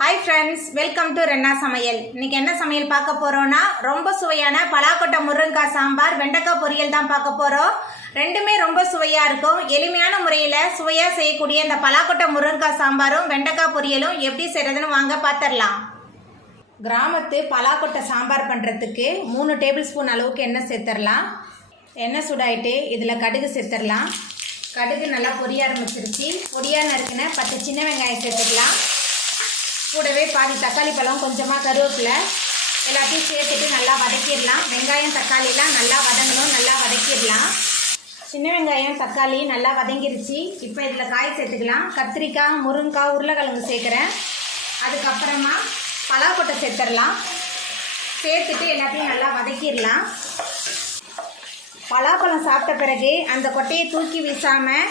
Hi friends, welcome to Renna Samayal. இன்னைக்கு என்ன சமையல் பார்க்க போறோம்னா ரொம்ப சுவையான பலாக்கொட்டை முருங்கைக்காய் சாம்பார் வெண்டைக்காய் பொரியல் தான் பார்க்க போறோம். ரெண்டுமே ரொம்ப சுவையா இருக்கும். எளிமையான முறையில் சுவையா செய்யக்கூடிய இந்த பலாக்கொட்டை முருங்கைக்காய் சாம்பாரும் வெண்டைக்காய் பொரியலும் எப்படி செய்யறதுன்னு வாங்க பார்த்துடலாம். கிராமத்து பலாக்கொட்டை சாம்பார் பண்ணுறதுக்கு 3 டேபிள் ஸ்பூன் அளவுக்கு எண்ணெய் சேர்த்துடலாம். எண்ணெய் சூடாயிட்டு இதில் கடுகு சேர்த்துடலாம். கடுகு நல்லா பொரிய ஆரம்பிச்சிருச்சு. பொடியாக நறுக்கின 10 சின்ன வெங்காயம் சேர்த்துக்கலாம். கூடவே பாதி தக்காளி பழம், கொஞ்சமாக கருவேப்பிலை எல்லாத்தையும் சேர்த்துட்டு நல்லா வதக்கிடலாம். வெங்காயம் தக்காளிலாம் நல்லா வதங்கணும், நல்லா வதக்கிடலாம். சின்ன வெங்காயம் தக்காளி நல்லா வதங்கிருச்சு. இப்போ இதில் காய் சேர்த்துக்கலாம். கத்திரிக்காய், முருங்கைக்காய், உருளைக்கிழங்கு சேர்க்குறேன். அதுக்கப்புறமா பலாக்கொட்டை சேர்த்துடலாம். சேர்த்துட்டு எல்லாத்தையும் நல்லா வதக்கிடலாம். பலாப்பழம் சாப்பிட்ட பிறகு அந்த கொட்டையை தூக்கி வீசாமல்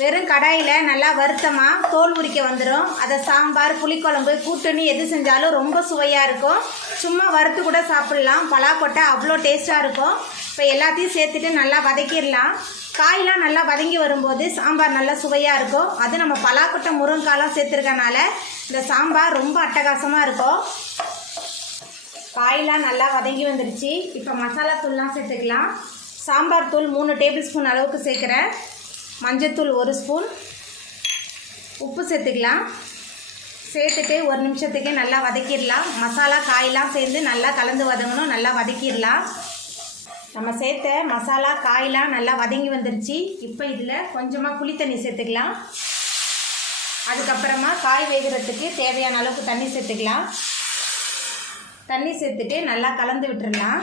வெறும் கடாயில் நல்லா வருத்தமாக தோல் உரிக்க வந்துடும். அதை சாம்பார், புளிக்குழம்பு, கூட்டுன்னு எது செஞ்சாலும் ரொம்ப சுவையாக இருக்கும். சும்மா வறுத்து கூட சாப்பிட்லாம். பலாக்கொட்டை அவ்வளோ டேஸ்ட்டாக இருக்கும். இப்போ எல்லாத்தையும் சேர்த்துட்டு நல்லா வதக்கிடலாம். காயெலாம் நல்லா வதங்கி வரும்போது சாம்பார் நல்லா சுவையாக இருக்கும். அது நம்ம பலாக்கொட்டை முருங்காலாம் சேர்த்துருக்கனால இந்த சாம்பார் ரொம்ப அட்டகாசமாக இருக்கும். காயெலாம் நல்லா வதங்கி வந்துடுச்சு. இப்போ மசாலா தூள்லாம் சேர்த்துக்கலாம். சாம்பார் தூள் 3 டேபிள் ஸ்பூன் அளவுக்கு சேர்க்குறேன். மஞ்சத்தூள் 1 ஸ்பூன், உப்பு சேர்த்துக்கலாம். சேர்த்துட்டு 1 நிமிஷத்துக்கு நல்லா வதக்கிடலாம். மசாலா காயெலாம் சேர்ந்து நல்லா கலந்து வதங்கணும், நல்லா வதக்கிடலாம். நம்ம சேர்த்த மசாலா காயெலாம் நல்லா வதங்கி வந்துருச்சு. இப்போ இதில் கொஞ்சமாக புளி தண்ணி சேர்த்துக்கலாம். அதுக்கப்புறமா காய் வேகிறதுக்கு தேவையான அளவுக்கு தண்ணி சேர்த்துக்கலாம். தண்ணி சேர்த்துட்டு நல்லா கலந்து விட்டுடலாம்.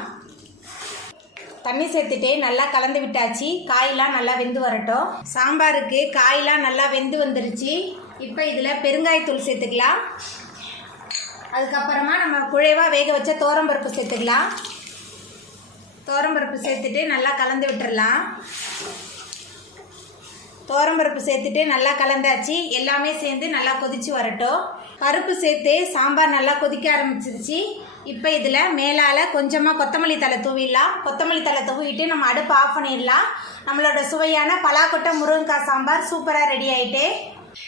தண்ணி சேர்த்துட்டு நல்லா கலந்து விட்டாச்சு. காயெலாம் நல்லா வெந்து வரட்டும். சாம்பாருக்கு காயெலாம் நல்லா வெந்து வந்துருச்சு. இப்போ இதில் பெருங்காயத்தூள் சேர்த்துக்கலாம். அதுக்கப்புறமா நம்ம குழைவாக வேக வச்ச தோரம்பருப்பு சேர்த்துக்கலாம். தோரம்பருப்பு சேர்த்துட்டு நல்லா கலந்து விட்டுடலாம். தோரம்பருப்பு சேர்த்துட்டு நல்லா கலந்தாச்சு. எல்லாமே சேர்ந்து நல்லா கொதித்து வரட்டும். பருப்பு சேர்த்து சாம்பார் நல்லா கொதிக்க ஆரம்பிச்சிருச்சு. இப்போ இதில் மேலால் கொஞ்சமாக கொத்தமல்லி தழை தூவிடலாம். கொத்தமல்லி தழை தூவிட்டு நம்ம அடுப்பு ஆஃப் பண்ணிடலாம். நம்மளோட சுவையான பலாக்கொட்டை முருங்கைக்காய் சாம்பார் சூப்பராக ரெடி ஆகிட்டு.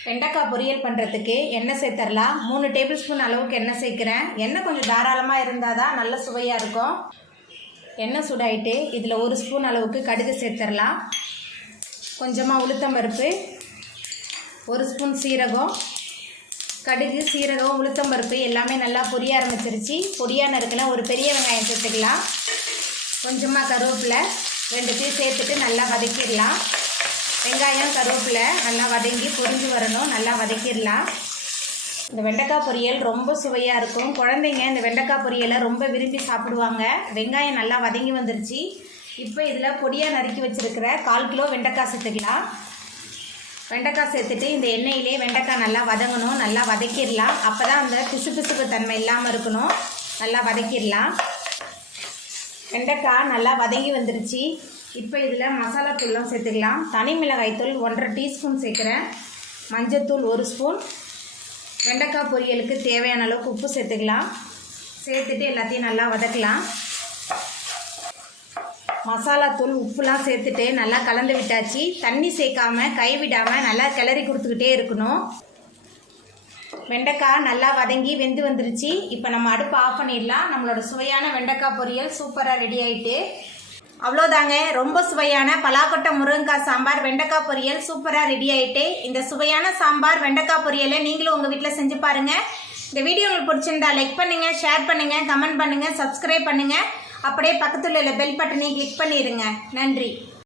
வெண்டைக்காய் பொரியல் பண்ணுறதுக்கு எண்ணெய் சேர்த்துடலாம். 3 டேபிள் ஸ்பூன் அளவுக்கு எண்ணெய் சேர்க்குறேன். எண்ணெய் கொஞ்சம் தாராளமாக இருந்தால் தான் நல்ல சுவையாக இருக்கும். எண்ணெய் சூடாயிட்டு இதில் 1 ஸ்பூன் அளவுக்கு கடுகு சேர்த்துடலாம். கொஞ்சமாக உளுத்தம்பருப்பு, 1 ஸ்பூன் சீரகம். கடுகு, சீரகம், உளுத்தம்பருப்பு எல்லாமே நல்லா பொரிய ஆரம்பிச்சிருச்சு. பொடியாக நறுக்கின ஒரு பெரிய வெங்காயம் சேர்த்துக்கலாம். கொஞ்சமாக கருவேப்பிலை, 2 சேர்த்துட்டு நல்லா வதக்கிடலாம். வெங்காயம், கருவேப்பிலை நல்லா வதங்கி பொரிஞ்சு வரணும், நல்லா வதக்கிடலாம். இந்த வெண்டைக்காய் பொரியல் ரொம்ப சுவையாக இருக்கும். குழந்தைங்க இந்த வெண்டைக்காய் பொரியலை ரொம்ப விரும்பி சாப்பிடுவாங்க. வெங்காயம் நல்லா வதங்கி வந்துருச்சு. இப்போ இதில் பொடியாக நறுக்கி வச்சுருக்கிற 1/4 கிலோ வெண்டைக்காய் சேர்த்துக்கலாம். வெண்டைக்காய் சேர்த்துட்டு இந்த எண்ணெயிலே வெண்டைக்காய் நல்லா வதங்கணும், நல்லா வதக்கிடலாம். அப்போ தான் அந்த பிசுபிசுப்பு தன்மை இல்லாமல் இருக்கணும். நல்லா வதக்கிடலாம். வெண்டைக்காய் நல்லா வதங்கி வந்துருச்சு. இப்போ இதில் மசாலா தூள்லாம் சேர்த்துக்கலாம். தனி மிளகாய்த்தூள் 1.5 டீஸ்பூன் சேர்க்குறேன். மஞ்சத்தூள் 1 ஸ்பூன். வெண்டைக்காய் பொரியலுக்கு தேவையான அளவுக்கு உப்பு சேர்த்துக்கலாம். சேர்த்துட்டு எல்லாத்தையும் நல்லா வதக்கலாம். மசாலா தூள், உப்புலாம் சேர்த்துட்டு நல்லா கலந்து விட்டாச்சு. தண்ணி சேர்க்காமல் கைவிடாமல் நல்லா கிளறி கொடுத்துக்கிட்டே இருக்கணும். வெண்டைக்காய் நல்லா வதங்கி வெந்து வந்துருச்சு. இப்போ நம்ம அடுப்பு ஆஃப் பண்ணிடலாம். நம்மளோட சுவையான வெண்டைக்காய் பொரியல் சூப்பராக ரெடி ஆகிட்டு. அவ்வளோதாங்க, ரொம்ப சுவையான பலாக்கொட்டை முருங்கைக்காய் சாம்பார் வெண்டைக்காய் பொரியல் சூப்பராக ரெடி ஆகிட்டு. இந்த சுவையான சாம்பார் வெண்டைக்காய் பொரியலை நீங்களும் உங்கள் வீட்டில் செஞ்சு பாருங்கள். இந்த வீடியோ உங்களுக்கு பிடிச்சிருந்தா லைக் பண்ணுங்கள், ஷேர் பண்ணுங்கள், கமெண்ட் பண்ணுங்கள், சப்ஸ்கிரைப் பண்ணுங்கள். அப்படியே பக்கத்தில் உள்ள பெல் பட்டனை கிளிக் பண்ணிடுங்க. நன்றி.